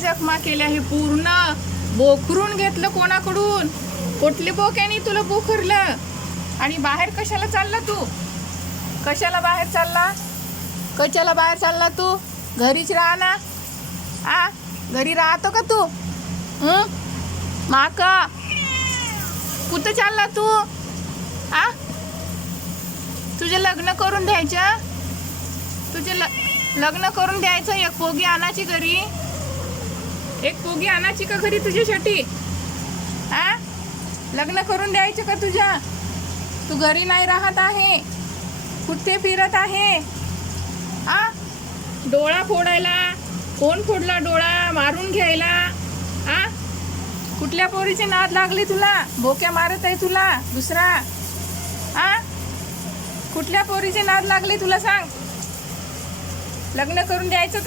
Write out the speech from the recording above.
जखमा केल्या. हे पूर्ण बोखरून घेतलं कोणाकडून. कुठली बोक्यानी तुला बोखरलं. आणि बाहेर कशाला चालला तू? कशाला बाहेर चालला तू? घरीच राहा ना. घरी राहतो का तू? माका कुठं चालला तू? तुझे लग्न करून द्यायचं. लग्न करून द्यायचं. एक पोगी आणायची घरी. एक पोगी आणायची का घरी तुझ्यासाठी? लग्न करून द्यायचं का तुझ्या? तू घरी नाही राहत आहे. कुठे फिरत आहे? डोळा फोडायला. कोण फोडला डोळा? मारून घ्यायला. कुठल्या पोरीची नाद लागली तुला? भोक्या मारत आहे तुला दुसरा. कुठल्या पोरीची नाद लागली तुला सांग? लग्न करून द्यायचं